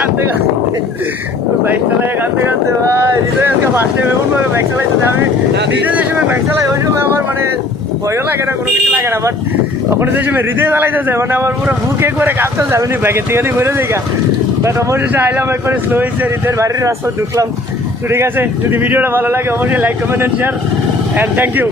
কাঁদতে কাঁদতে বাইক চালায় কাঁদতে কাঁদতে ভাই হৃদয় আজকে ফার্স্ট টাইম এমনভাবে বাইক চালাইতে আমি নিজে যে সময় বাইক চালাই ওই সময় আমার মানে ভয়ও লাগে না কোনো কিছু লাগে না বাট ওখানে যে সময় হৃদয় চালাইতেছে মানে আমার পুরো বুকে করে কাঁদতেছে আমি বাইকের থেকে ঘুরে দিই বাট অবশেষে আইলাম একবারে স্লো হয়েছে হৃদয়ের বাড়ির রাস্তা ঢুকলাম। তো ঠিক আছে, যদি ভিডিওটা ভালো লাগে অবশ্যই like comment and share and thank you.